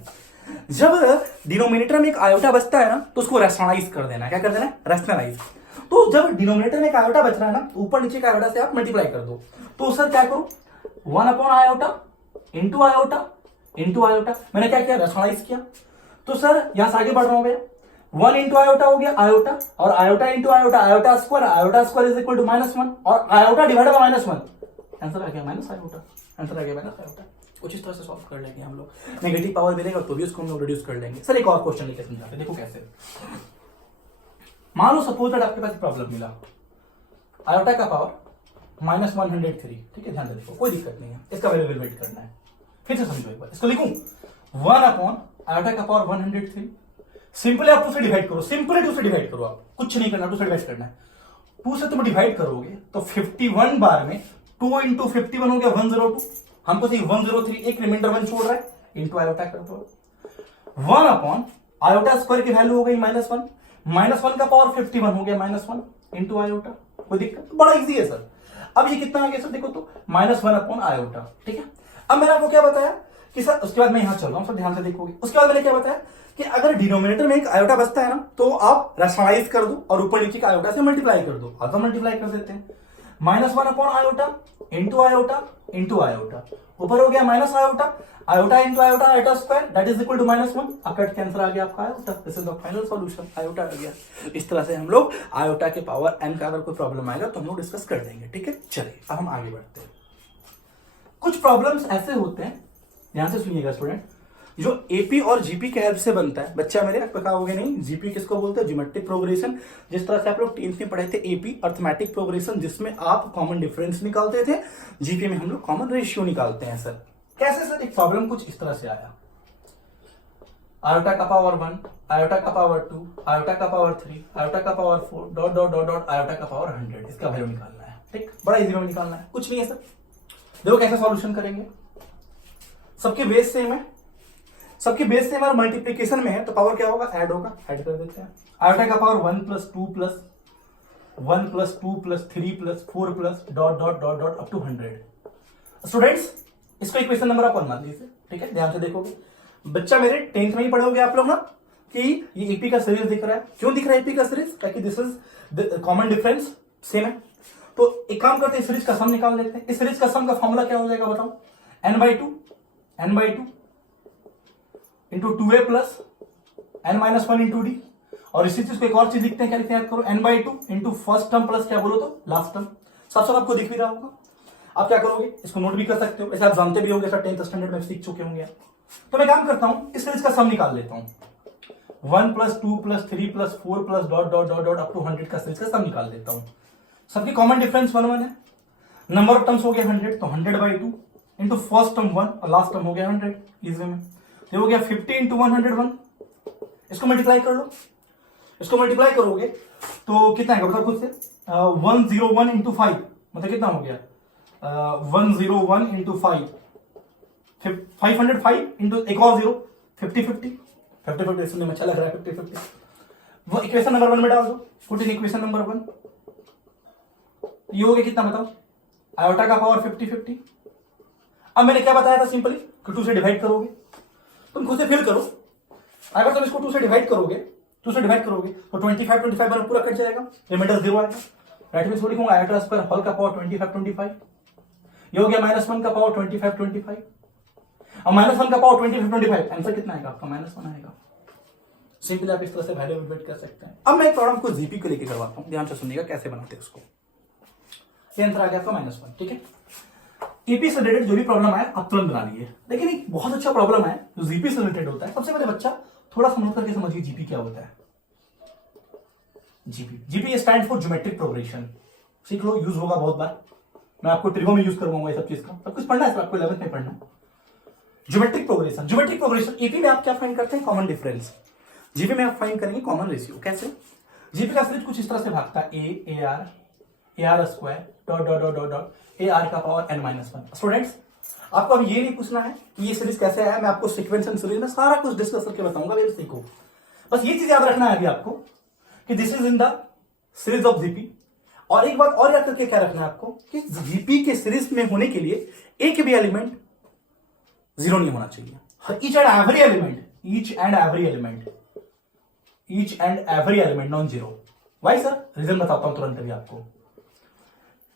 जब डिनोमिनेटर में एक आयोटा बचता है ना तो उसको रेशनलाइज कर देना, क्या कर देना, रेशनलाइज। तो जब डिनोमिनेटर में एक आयोटा बच रहा है ना, तो ऊपर नीचे का आयोटा से आप मल्टीप्लाई कर दो, तो सर क्या करो, 1 upon iota into iota into iota, मैंने क्या किया, रेशनलाइज किया, तो सर यहां से आगे बढ़ रहा हूं मैं, 1 इंटू आयोटा हो गया आयोटा, और iota into iota, iota square is equal to -1, और आयोटा डिवाइड बाय -1, आंसर आ गया माइनस आयोटा, आंसर आ गया माइनस आयोटा। कुछ इस तरह से सॉल्व कर लेंगे हम लोग, नेगेटिव पावर मिलेगा तो भी उसको हम लोग रिड्यूस कर लेंगे। सर एक और क्वेश्चन लेके समझाते हैं, देखो कैसे। मान लो सपोज दैट आपके पास प्रॉब्लम मिला, आयोटा का पावर -103, ठीक है, ध्यान से देखो, कोई दिक्कत नहीं है, इसका वैल्यू इवेलुएट करना है। फिर से समझो एक बार, इसको लिखूं 1 अपॉन आयोटा का पावर 103, सिंपली आप 2 से डिवाइड करो, सिंपली 2 से डिवाइड करो, आप कुछ नहीं करना, 2 से डिवाइड करना है। 2 से तुम डिवाइड करोगे तो 51 बार में 2 इंटू 51 हो गया 102, हमको चाहिए 103, एक रिमाइंडर 1 छोड़ रहा है, इंटू आयोटा कर दो। 1 अपॉन आयोटा स्क्वायर की वैल्यू हो गई -1, -1 का पावर 51 हो गया -1 इंटू आयोटा। कोई दिक्कत? बड़ा इजी है सर। अब ये कितना आ गया सर, देखो तो -1 अपॉन आयोटा, ठीक है। अब मैंने आपको क्या बताया कि सर, उसके बाद मैं यहां चल रहा हूं सर, ध्यान से देखोगे। उसके बाद मैंने क्या बताया कि अगर डिनोमिनेटर में एक आयोटा बचता है ना, तो आप रैशनलाइज कर दो और ऊपर नीचे का आयोटा से मल्टीप्लाई कर दो। आधा मल्टीप्लाई कर देते हैं, -1 upon iota into iota into iota, ऊपर हो गया minus iota, iota into iota, iota square that is equal to -1। Cut cancel आ गया आपका iota. This is the final solution, iota आ गया। इस तरह से हम लोग आयोटा के पावर n का अगर कोई प्रॉब्लम आएगा तो हम लोग डिस्कस कर देंगे, ठीक है। चलिए अब हम आगे बढ़ते हैं। कुछ प्रॉब्लम्स ऐसे होते हैं, ध्यान से सुनिएगा स्टूडेंट, जो एपी और जीपी के हेल्प से बनता है। बच्चा मेरे पता होगे नहीं, जीपी किसको बोलते हैं? Geometric progression. जिस तरह से आप लोग 10th में पढ़े थे एपी अर्थमेटिक प्रोग्रेशन, जिसमें आप कॉमन डिफरेंस निकालते थे, जीपी में हम लोग कॉमन रेशियो निकालते हैं। सर कैसे सर? एक प्रॉब्लम कुछ इस तरह से आया, आयोटा का पावर 1, आयोटा का पावर 2, आयोटा का पावर 3, आयोटा का power 4 dot dot dot dot iota का पावर 100। इसका वैल्यू निकालना है, ठीक। बड़ा इजी में निकालना है, कुछ नहीं है सर। देखो कैसे सॉल्यूशन करेंगे। सबके बेस सेम है, सबके बेस सेम और मल्टीप्लीकेशन में है, तो पावर क्या होगा? ऐड होगा, ऐड कर देते हैं। आयोटा का power 1 + 2 + 1 + 2 + 3 + 4 + dot dot dot dot up to 100। Students इसको इक्वेशन नंबर आप 1 मान लीजिए, ठीक है। ध्यान से देखोगे बच्चा, मेरे 10th में ही पढ़ोगे आप लोग ना कि ये एपी का सीरीज दिख रहा है। क्यों दिख रहा है एपी का सीरीज? ताकि this is common difference same है। तो एक काम करते हैं, सीरीज का सम निकाल लेते हैं। इस सीरीज का सम का फॉर्मूला क्या हो जाएगा बताओ? n/2 into 2a plus n-1 into D. और इसी चीज को एक और चीज लिखते हैं, क्या लिखते हैं याद करो? n/2 into first term plus क्या बोलो तो लास्ट टर्म। सब आपको दिख भी रहा होगा। आप क्या करोगे? इसको नोट भी कर सकते हो, ऐसे आप जानते भी होंगे सर, 10th स्टैंडर्ड में सीख चुके होंगे। तो मैं काम करता हूं, इस सीरीज का सम निकाल लेता हूं। 1 + 2 + 3 + 4 + dot dot dot dot up to 100 का सीरीज का सम निकाल देता हूं। सबकी कॉमन डिफरेंस 1 है, नंबर ऑफ टर्म्स हो गया 100, तो 100/2 इंटू फर्स्ट टर्म 1 और लास्ट टर्म हो गया 100। इजी में ये हो गया 50 इंटू 101। इसको मल्टीप्लाई कर लो, इसको मल्टीप्लाई करोगे तो कितना आएगा बताओ खुद से? 101 इंटू 5 मतलब कितना हो गया? 101 इंटू 5 505 इंटू एक और 0 50 सुनने में अच्छा लग रहा है 50 वो इक्वेशन नंबर 1 में डाल दो। Put in equation number 1। ये हो गया कितना बताओ? आयोटा का पावर 50। अब मैंने क्या बताया था सिंपली कि 2 से डिवाइड करोगे, तुम खुद से फिल करो। अगर तुम इसको 2 से डिवाइड करोगे तो 25 पूरा कट जाएगा, रिमाइंडर 0 आएगा। राइट में लिखूंगा आयोटा स्क्वायर होल का पावर 25। ये हो गया -1 का पावर 25 और -1 का पावर 25। आंसर कितना आएगा आपका? -1 आएगा। सिंपली आप इस तरह से वैल्यू एलिमिनेट कर सकते हैं। अब मैं एक प्रॉब्लम को जीपी को लेकर करवाता हूं, ध्यान से सुनिएगा कैसे बनाते हैं उसको। ये आंसर आ गया आपका -1, ठीक है। ईपी से रिलेटेड जो भी प्रॉब्लम आया आप तुरंत बना लीजिए, लेकिन एक बहुत अच्छा प्रॉब्लम है जो जीपी से रिलेटेड होता है। सबसे पहले बच्चा थोड़ा सा नोट करके समझिए जीपी क्या होता है। GP stand for geometric progression. सीख लो, यूज होगा बहुत बार। मैं आपको ट्रिगो में यूज करवाऊंगा ये सब चीज का, सब कुछ पढ़ना है सर, आपको 11th में पढ़ना है। ज्योमेट्रिक प्रोग्रेशन ईपी में आप क्या फाइंड करते हैं? Common difference. जीपी में आप फाइंड करेंगे कॉमन रेशियो। कैसे? जीपी का सीरीज कुछ इस तरह से भागता है, AR square dot dot dot dot dot AR का पावर n-1। स्टूडेंट्स आपको अब ये नहीं पूछना है कि ये सीरीज कैसे आया, मैं आपको सीक्वेंस एंड सीरीज में सारा कुछ डिस्कस करके बताऊंगा, वे सीखो। बस ये चीज याद रखना है अभी आपको कि this is in the series of GP. और एक बात और याद करके क्या रखना है आपको कि जीपी के सीरीज में होने के लिए एक भी एलिमेंट 0 नहीं होना चाहिए। Each and every element non zero. Why sir? Reason बताता हूं तुरंत अभी आपको।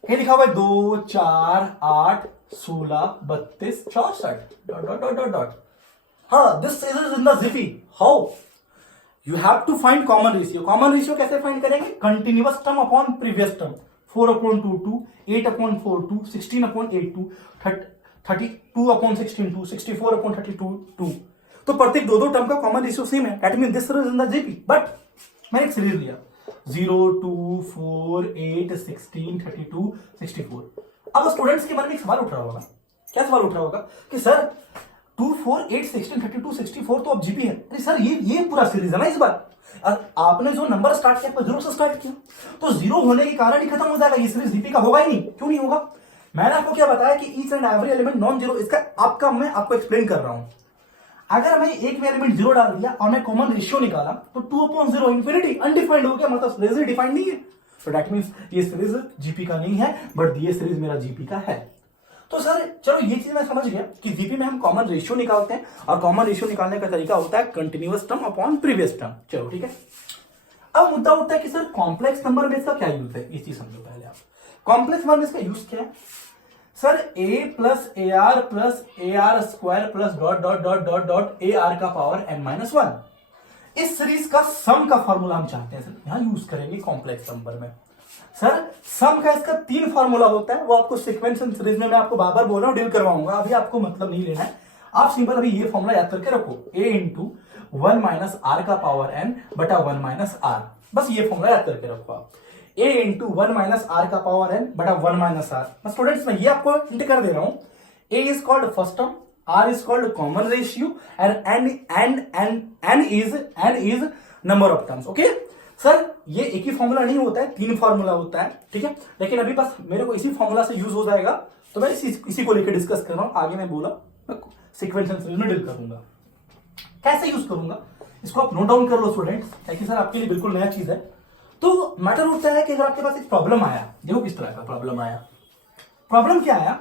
ये लिखा हुआ है 2 4 8 16 32 64 dot dot dot dot dot. हाँ, this is in the GP. How? You have to find common ratio. Common ratio कैसे फाइंड करेंगे? Continuous term upon previous term. 4/2 2, 8/4 2, 16/8 2, 32/16 2, 64/32 2। तो प्रत्येक दो टर्म का कॉमन रेशियो सेम है। That mean this is in the GP. But मैंने एक series लिया 0 2 4 8 16 32 64। अब स्टूडेंट्स के मन में एक सवाल उठ रहा होगा। क्या सवाल उठ रहा होगा कि सर 2 4 8 16 32 64 तो अब जीपी है। अरे सर ये पूरा सीरीज है ना इस बार। आपने जो नंबर स्टार्ट किया 0 से स्टार्ट किया, तो 0 होने के कारण ही खत्म हो जाएगा, ये सीरीज जीपी का होगा ही नहीं। क्यों नहीं होगा? मैंने आपको क्या बताया कि each and every element non zero, इसका आपका मैं आपको एक्सप्लेन कर रहा हूं। अगर मैं एक में एलिमेंट जीरो डाल दिया और मैं कॉमन रेशियो निकाला तो 2/0 इंफिनिटी अनडिफाइंड हो गया, मतलब सीरीज डिफाइंड नहीं है। तो दैट मींस ये सीरीज जीपी का नहीं है, बट ये सीरीज मेरा जीपी का है। तो सर चलो ये चीज मैं समझ गया कि जीपी में हम कॉमन रेशियो निकालते हैं, और कॉमन रेशियो निकालने का तरीका होता है continuous term upon previous term. चलो ठीक है। अब मुद्दा उठता है कि सर कॉम्प्लेक्स नंबर में इसका क्या यूज है, ये चीज समझो पहले आप। कॉम्प्लेक्स नंबर में इसका यूज क्या है sir, a plus A R square plus dot dot dot dot dot A R का पावर n-1। इस सीरीज का सम का फॉर्मूला हम चाहते हैं सर, यहां यूज करेंगे कॉम्प्लेक्स नंबर में। सर सम का इसका 3 फॉर्मूला होता है, वो आपको सीक्वेंस एंड सीरीज में मैं आपको बार बार बोल रहा हूं, डील करवाऊंगा, अभी आपको मतलब नहीं लेना है। आप सिंपल अभी ये फॉर्मूला याद करके रखो, a इंटू 1 माइनस आर का पावर n बटा 1 माइनस आर, बस ये फॉर्मूला याद करके रखो आप। a इंटू 1 माइनस आर का पावर n बटा 1 माइनस आर। मैं स्टूडेंट्स में ये आपको हिंट कर दे रहा हूं, a is called first term, r is called common ratio and n is number of terms. Okay sir, ये एक ही फॉर्मूला नहीं होता है, 3 फॉर्मूला होता है, ठीक है। लेकिन अभी बस मेरे को इसी फॉर्मूला से यूज हो जाएगा, तो मैं इसी को लेकर डिस्कस कर रहा हूं। आगे मैं बोला सीक्वेंस एंड सीरीज में डील करूंगा, कैसे यूज करूंगा इसको आप नोट डाउन कर लो स्टूडेंट्स, ताकि सर आपके लिए बिल्कुल नया चीज है। तो मैटर उठता है कि अगर आपके पास एक प्रॉब्लम आया, देखो किस तरह का प्रॉब्लम आया। प्रॉब्लम क्या आया,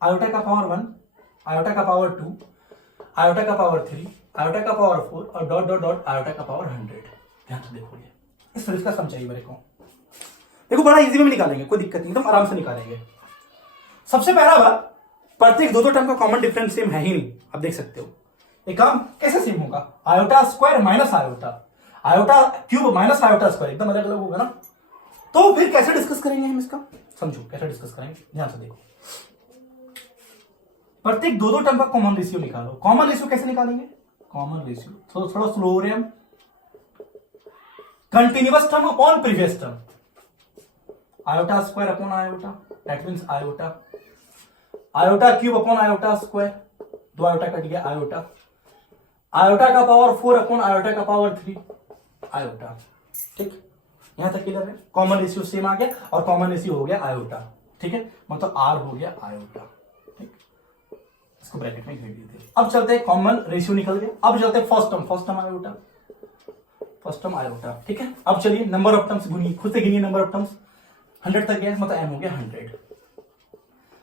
आयोटा का पावर 1, आयोटा का पावर 2, आयोटा का पावर 3, आयोटा का पावर 4 और डॉट डॉट डॉट आयोटा का पावर 100। ध्यान से देखो, ये इस सीरीज का सम चाहिए मेरे को। देखो बड़ा इजी में भी निकालेंगे, कोई दिक्कत नहीं, एकदम आराम से निकालेंगे। सबसे पहला बात, प्रत्येक दो टर्म का कॉमन डिफरेंस सेम है ही नहीं, आप देख सकते हो। एक काम कैसे सेम होगा, iota square minus iota, iota cube minus iota square, एकदम अलग अलग होगा ना। तो फिर कैसे डिस्कस करेंगे हम इसका, समझो कैसे डिस्कस करेंगे, ध्यान से देखो। प्रत्येक दो टर्म का कॉमन रेशियो निकालो। कॉमन रेशियो कैसे निकालेंगे, कॉमन रेशियो थोड़ा स्लो हो रहे हम, continuous term upon previous term, iota square upon iota, that means iota, iota cube upon iota square, 2 iota cut गया, आयोटा, आयोटा का पावर 4 अपॉन आयोटा का पावर 3, आयोटा। ठीक, यहां तक क्लियर है। कॉमन रेशियो सेम आ गया और कॉमन रेशियो हो गया आयोटा, ठीक है, मतलब आर हो गया आयोटा। ठीक, इसको ब्रैकेट में घेर दीजिए। अब चलते हैं, कॉमन रेशियो निकल गया, अब चलते हैं first term iota, first term iota. ठीक है, अब चलिए नंबर ऑफ टर्म्स गुनिए, खुद से गिनिए नंबर ऑफ टर्म्स, 100 तक गया, मतलब एम हो गया 100।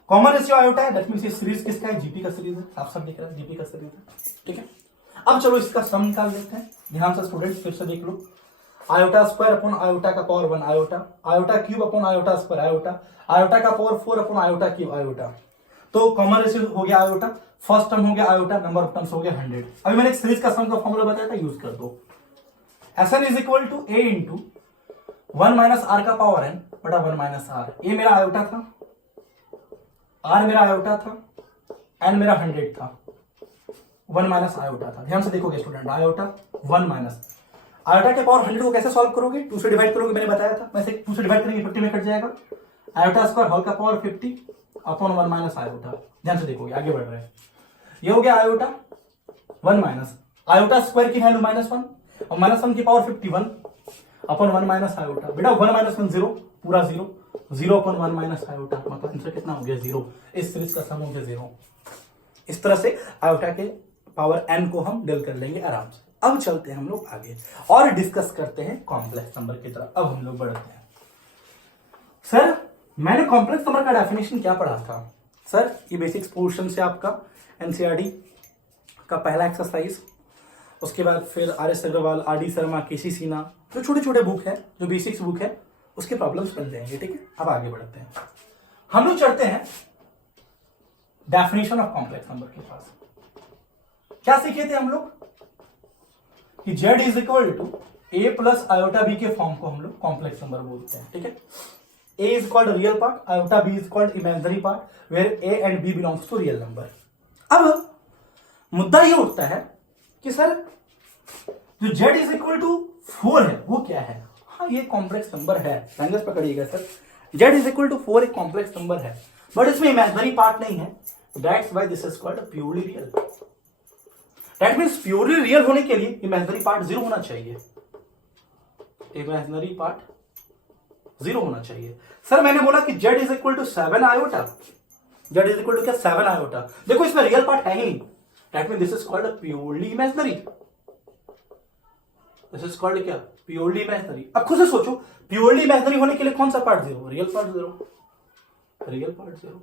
कॉमन रेशियो आयोटा है, दैट मींस ये सीरीज किसका है, जीपी का सीरीज है, आप सब देख रहे हैं जीपी का सीरीज है। ठीक है, अब चलो इसका सम निकाल लेते हैं, ध्यान से स्टूडेंट्स फिर से देख लो। आयोटा स्क्वायर अपॉन आयोटा का power 1 iota, iota cube upon iota square iota, iota का power 4 upon iota cube iota. तो कॉमन रेशियो हो गया आयोटा, फर्स्ट टर्म हो गया आयोटा, नंबर ऑफ टर्म्स हो गया 100। अभी मैंने एक सीरीज का सम का फॉर्मूला बताया था, यूज कर दो। Sn is equal to a into 1 minus r का पावर n बटा 1 माइनस आर। ए मेरा आयोटा था, आर मेरा आयोटा था, n मेरा 100 था, 1 माइनस आयोटा था। ध्यान से देखोगे स्टूडेंट, आयोटा 1 माइनस आयोटा के पावर 100 को कैसे सॉल्व करोगे, 2 से डिवाइड करोगे, मैंने बताया था। वैसे 2 से डिवाइड करेंगे 50 में कट जाएगा, आयोटा स्क्वायर होल का पावर 50 अपॉन 1 माइनस आयोटा। ध्यान से देखोगे, आगे बढ़ रहे हैं। ये हो गया आयोटा 1 माइनस आयोटा स्क्वायर की वैल्यू -1 और -1 की पावर 51 अपॉन 1 माइनस आयोटा। बेटा 1 माइनस 1 0, पूरा 0, 0 अपॉन 1 माइनस आयोटा, मतलब आंसर कितना हो गया 0। इस सीरीज का सम हो गया 0। इस तरह से आयोटा के पावर n को हम डील कर लेंगे आराम से। अब चलते हैं हम लोग आगे और डिस्कस करते हैं कॉम्प्लेक्स नंबर की तरफ। अब हम लोग बढ़ते हैं। सर मैंने कॉम्प्लेक्स नंबर का डेफिनेशन क्या पढ़ा था सर, ये बेसिक्स पोर्शन से आपका एनसीईआरटी का पहला एक्सरसाइज, उसके बाद फिर R S. Aggarwal, R D. Sharma, K C. Sinha, जो छोटे छोटे बुक है, जो बेसिक्स बुक है, उसके प्रॉब्लम्स बन जाएंगे। ठीक है, अब आगे बढ़ते हैं, हम लोग चढ़ते हैं डेफिनेशन ऑफ कॉम्प्लेक्स नंबर के पास। क्या सीखे थे हम लोग कि z is equal to a plus iota b के फॉर्म को हम लोग कॉम्प्लेक्स नंबर बोलते हैं। ठीक है, a is called real part, iota b is called imaginary part, where a and b belongs to real number. अब मुद्दा ये उठता है कि सर जो z इज इक्वल टू 4 है वो क्या है। हाँ, ये कॉम्प्लेक्स नंबर है, लैंग्वेज पकड़िएगा sir, z is equal to 4 एक कॉम्प्लेक्स नंबर है, बट इसमें इमेजिनरी पार्ट नहीं है, that's why this is called purely real. That means purely real होने के लिए इमेजिनरी पार्ट 0 होना चाहिए, इमेजिनरी पार्ट 0 होना चाहिए। सर मैंने बोला कि z is equal to 7 iota, z is equal to क्या 7 आयोटा। देखो इसमें रियल पार्ट है ही नहीं, that mean this is called purely imaginary, this is called क्या प्योरली इमेजिनरी। अब खुद से सोचो प्योरली इमेजिनरी होने के लिए कौन सा part 0, real part 0, real part 0।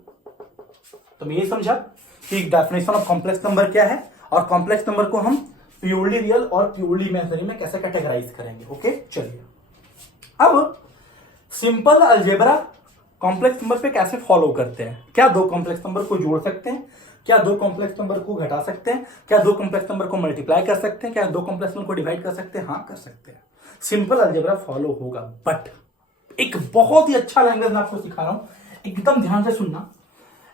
तो मैं ये समझा कि डेफिनेशन ऑफ कॉम्प्लेक्स नंबर क्या है और कॉम्प्लेक्स नंबर को हम प्योरली रियल और प्योरली इमेजिनरी में कैसे कैटेगराइज करेंगे। ओके चलिए, अब सिंपल अलजेब्रा कॉम्प्लेक्स नंबर पे कैसे फॉलो करते हैं। क्या दो कॉम्प्लेक्स नंबर को जोड़ सकते हैं, क्या दो कॉम्प्लेक्स नंबर को घटा सकते हैं, क्या दो कॉम्प्लेक्स नंबर को मल्टीप्लाई कर सकते हैं, क्या दो कॉम्प्लेक्स नंबर को डिवाइड कर सकते हैं। हाँ कर सकते हैं, सिंपल अलजेब्रा फॉलो होगा। बट एक बहुत ही अच्छा लैंग्वेज मैं आपको सिखा रहा हूं, एकदम ध्यान से सुनना,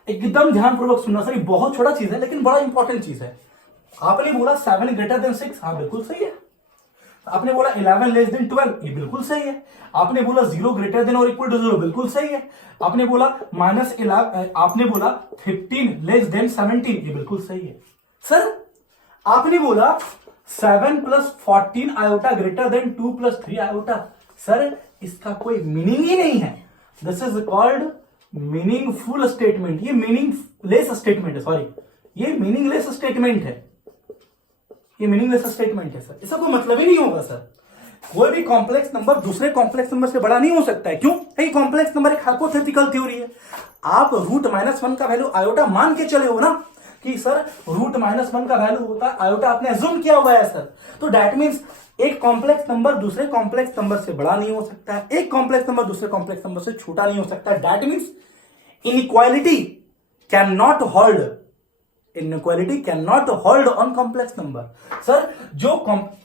एकदम ध्यानपूर्वक सुनना। सर ये बहुत छोटा चीज है लेकिन बड़ा इंपॉर्टेंट चीज है। आपने बोला 7 ग्रेटर देन 6, हाँ बिल्कुल सही है। आपने बोला 11 लेस देन 12, ये बिल्कुल सही है। आपने बोला 0 ग्रेटर देन और इक्वल टू 0, बिल्कुल सही है। आपने बोला -11, आपने बोला 15 लेस देन 17, ये बिल्कुल सही है। सर आपने बोला 7 + 14 iota greater than 2 + 3 iota. Sir इसका कोई मीनिंग ही नहीं है। This is called meaningful statement, ये मीनिंगलेस स्टेटमेंट है, सॉरी ये मीनिंगलेस स्टेटमेंट है, ये मीनिंगलेस स्टेटमेंट है सर, इसका कोई मतलब ही नहीं होगा सर। कोई भी कॉम्प्लेक्स नंबर दूसरे कॉम्प्लेक्स नंबर से बड़ा नहीं हो सकता है। क्यों? कॉम्प्लेक्स नंबर एक हाइपोथेटिकल थ्योरी है। आप √-1 का वैल्यू आयोटा मान के चले हो ना कि सर √-1 का वैल्यू होता है आयोटा, आपने अज्यूम किया हुआ है सर। तो दैट मीन्स एक कॉम्प्लेक्स नंबर दूसरे कॉम्प्लेक्स नंबर से बड़ा नहीं हो सकता है, एक कॉम्प्लेक्स नंबर दूसरे कॉम्प्लेक्स नंबर से छोटा नहीं हो सकता है। That means inequality can not hold, inequality can not hold on complex number. Sir जो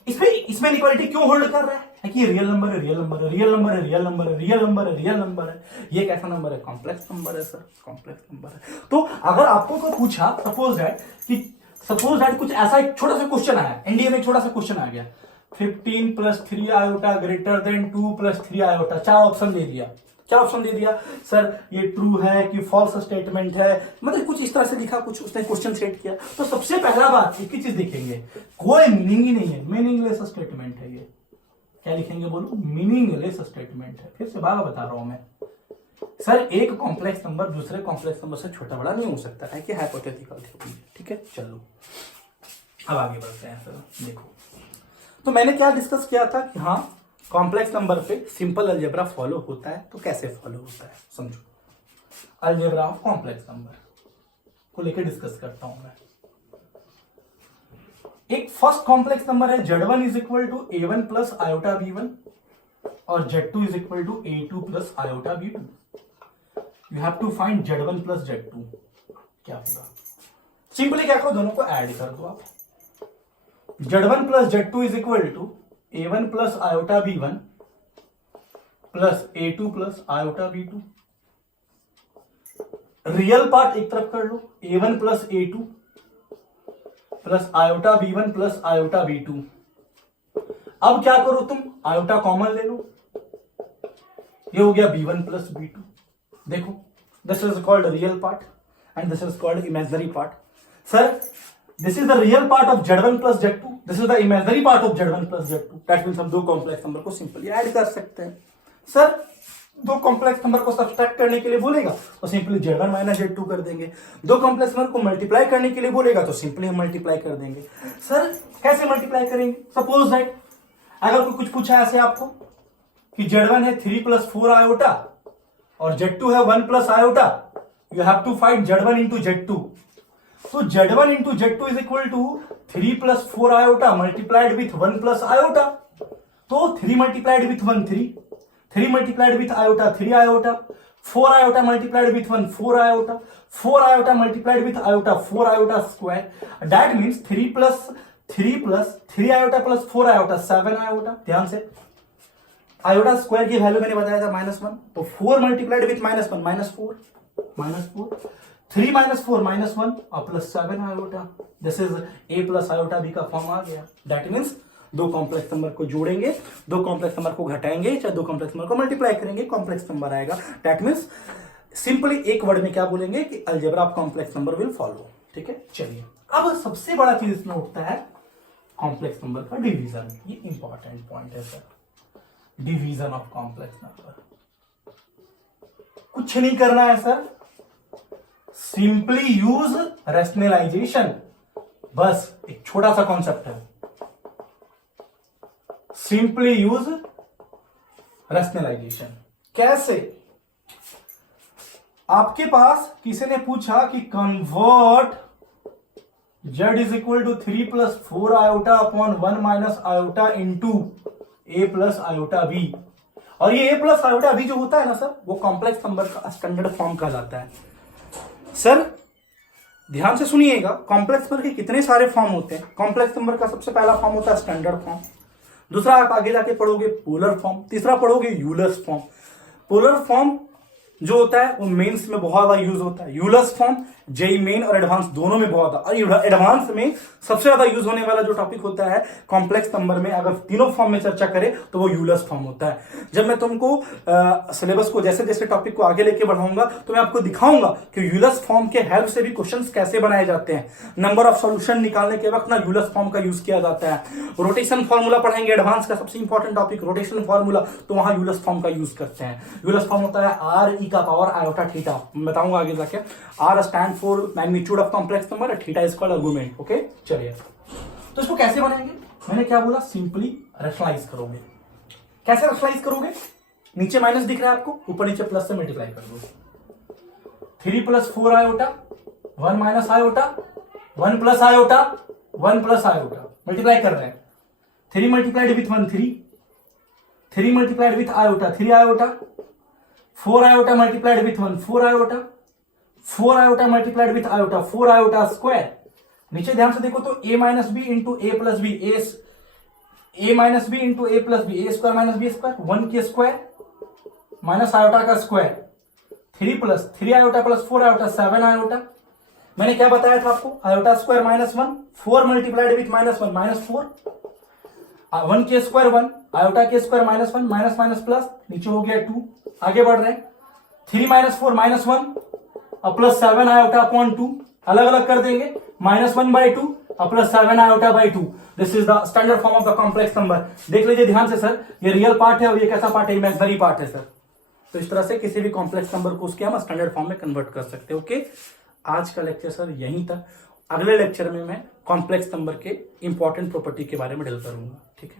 इसमें इनइक्वालिटी क्यों होल्ड कर रहा है कि रियल नंबर है, रियल नंबर है, रियल नंबर है, रियल नंबर है, रियल नंबर है, रियल नंबर है। ये कैसा नंबर है? कॉम्प्लेक्स नंबर है सर, कॉम्प्लेक्स नंबर है। तो अगर आपको कोई पूछा सपोज दैट कुछ ऐसा एक छोटा सा क्वेश्चन आया, एनडीए में एक छोटा सा क्वेश्चन आ गया, 15 + 3 आयोटा ग्रेटर देन 2 + 3 आयोटा, चार ऑप्शन दे दिया। क्या ऑप्शन दे दिया सर? ये ट्रू है कि फॉल्स स्टेटमेंट है, मतलब कुछ इस तरह से लिखा, कुछ उसने क्वेश्चन सेट किया। तो सबसे पहला बात एक ही चीज देखेंगे, कोई मीनिंग ही नहीं है, मीनिंगलेस स्टेटमेंट है ये। क्या लिखेंगे बोलो? मीनिंगलेस स्टेटमेंट है। फिर से बार बता रहा हूं मैं सर, एक कॉम्प्लेक्स नंबर दूसरे कॉम्प्लेक्स नंबर से छोटा बड़ा नहीं हो सकता है कि हाइपोथेटिकल थ्योरी। ठीक है चलो अब आगे बढ़ते हैं सर। देखो तो मैंने क्या डिस्कस किया था कि हाँ कॉम्प्लेक्स नंबर पे सिंपल अलजेब्रा फॉलो होता है। तो कैसे फॉलो होता है समझो, अलजेब्रा ऑफ कॉम्प्लेक्स नंबर को लेकर डिस्कस करता हूं मैं। एक फर्स्ट कॉम्प्लेक्स नंबर है Z1 = A1 + आयोटा B1 और Z2 = A2 + iota B2। You have to find Z1 + Z2। क्या होगा? सिंपली क्या करो, दोनों को ऐड कर दो आप। Z1 + Z2 = A1 + iota B1 + A2 + iota B2। Real part एक तरफ कर लो, A1 + A2 + iota B1 + iota B2। अब क्या करो तुम, आयोटा कॉमन ले लो, ये हो गया B1 + B2। देखो this is called real part and this is called imaginary part. Sir this is the real part of Z1 + Z2, this is the imaginary part of Z1 + Z2। That means हम दो complex number को simply add कर सकते हैं। Sir दो complex number को subtract करने के लिए बोलेगा तो सिंपली Z1 - Z2 कर देंगे। दो कॉम्प्लेक्स नंबर को मल्टीप्लाई करने के लिए बोलेगा तो सिंपली हम मल्टीप्लाई कर देंगे। सर कैसे मल्टीप्लाई करेंगे? सपोज दैट अगर कोई कुछ पूछा ऐसे आपको कि Z1 है 3 + 4 आयोटा और Z2 है 1 + iota, you have to find Z1 × Z2। तो Z1 × Z2 = 3 + 4 iota multiplied with 1 + iota. तो 3 multiplied with 1 3, 3 multiplied with iota 3 iota, 4 iota multiplied with 1 4 iota, 4 iota multiplied with iota 4 iota square. That means 3 + 3 iota + 4 iota 7 iota. ध्यान से iota square की value मैंने बताया था -1, तो 4 multiplied with -1 -4, 3 - 4 -1 और +7 iota. This is A + iota B का form आ गया। दैट मीन्स दो कॉम्प्लेक्स नंबर को जोड़ेंगे, दो कॉम्प्लेक्स नंबर को घटाएंगे, चाहे दो कॉम्प्लेक्स नंबर को मल्टीप्लाई करेंगे, कॉम्प्लेक्स नंबर आएगा। दैट मीन्स सिंपली एक वर्ड में क्या बोलेंगे कि algebra of complex number will follow. ठीक है चलिए, अब सबसे बड़ा चीज इसमें उठता है कॉम्प्लेक्स नंबर का डिवीजन। ये इंपॉर्टेंट पॉइंट है sir, division of complex number. कुछ नहीं करना है सर, सिंपली यूज रैशनलाइजेशन, बस एक छोटा सा कॉन्सेप्ट है, सिंपली यूज रैशनलाइजेशन। कैसे? आपके पास किसी ने पूछा कि convert z is equal to 3 plus 4 iota upon 1 minus iota into a plus iota b, और ये ए प्लस आयोटा बी जो होता है ना सर, वो कॉम्प्लेक्स नंबर का स्टैंडर्ड फॉर्म कहलाता है। सर ध्यान से सुनिएगा, कॉम्प्लेक्स नंबर के कितने सारे फॉर्म होते हैं। कॉम्प्लेक्स नंबर का सबसे पहला फॉर्म होता है स्टैंडर्ड फॉर्म, दूसरा आप आगे जाके पढ़ोगे पोलर फॉर्म, तीसरा पढ़ोगे यूलर्स फॉर्म। पोलर फॉर्म जो होता है वो मेंस में बहुत ज्यादा यूज होता है, यूलर्स फॉर्म जेई मेन और एडवांस दोनों में बहुत ज्यादा, और एडवांस में सबसे ज्यादा यूज होने वाला जो टॉपिक होता है कॉम्प्लेक्स नंबर में, अगर तीनों फॉर्म में चर्चा करें तो वो यूलर्स फॉर्म होता है। जब मैं तुमको सिलेबस को जैसे जैसे टॉपिक को आगे लेके बढ़ाऊंगा तो मैं आपको दिखाऊंगा कि यूलर्स फॉर्म के हेल्प से भी क्वेश्चंस कैसे बनाए जाते हैं। नंबर ऑफ सॉल्यूशन निकालने के वक्त ना यूलर्स फॉर्म का यूज किया जाता है। रोटेशन फॉर्मूला पढ़ेंगे, एडवांस का सबसे इंपॉर्टेंट टॉपिक रोटेशन फॉर्मूला, तो वहां यूलर्स फॉर्म का यूज करते हैं। यूलर्स फॉर्म होता है आर ई का पावर आयोटा थीटा, मैं बताऊंगा आगे जाके। R stand for magnitude of complex number, theta is called argument. Okay चलिए, तो इसको कैसे बनाएंगे? मैंने क्या बोला, सिंपली रैशनलाइज करोगे। कैसे रैशनलाइज करोगे? नीचे माइनस दिख रहा है आपको, ऊपर नीचे प्लस से मल्टीप्लाई कर दो। 3 प्लस 4 आयोटा, 1 minus iota, 1 plus iota, 1 plus iota, multiply कर रहे हैं। 3 multiplied with 1 3, 3 multiplied with iota 3 iota, 4 iota multiplied with 1 4 iota, 4 iota multiplied with iota 4 iota square. नीचे ध्यान से देखो तो a minus b into a plus b, a minus b into a plus b, a square minus b square, 1 के square minus iota का square, 3 plus 3 iota plus 4 iota 7 iota. मैंने क्या बताया था आपको, iota square minus 1, 4 multiplied with minus 1 minus 4, 1 के square 1, iota के square minus 1, minus minus plus, नीचे हो गया 2। आगे बढ़ रहे हैं, 3 माइनस 4 माइनस 1 और प्लस 7 आयोटा अपॉन 2, अलग अलग कर देंगे, -1 by 2 और plus 7 iota by 2। This is the standard form of the complex number. देख लीजिए ध्यान से सर, ये रियल पार्ट है और ये कैसा पार्ट है, इमेजिनरी पार्ट है सर। तो इस तरह से किसी भी कॉम्प्लेक्स नंबर को उसके हम स्टैंडर्ड फॉर्म में कन्वर्ट कर सकते हैं। ओके, आज का लेक्चर सर यहीं तक। अगले लेक्चर में मैं कॉम्प्लेक्स नंबर के इंपॉर्टेंट प्रॉपर्टी के बारे में डील करूंगा। ठीक है।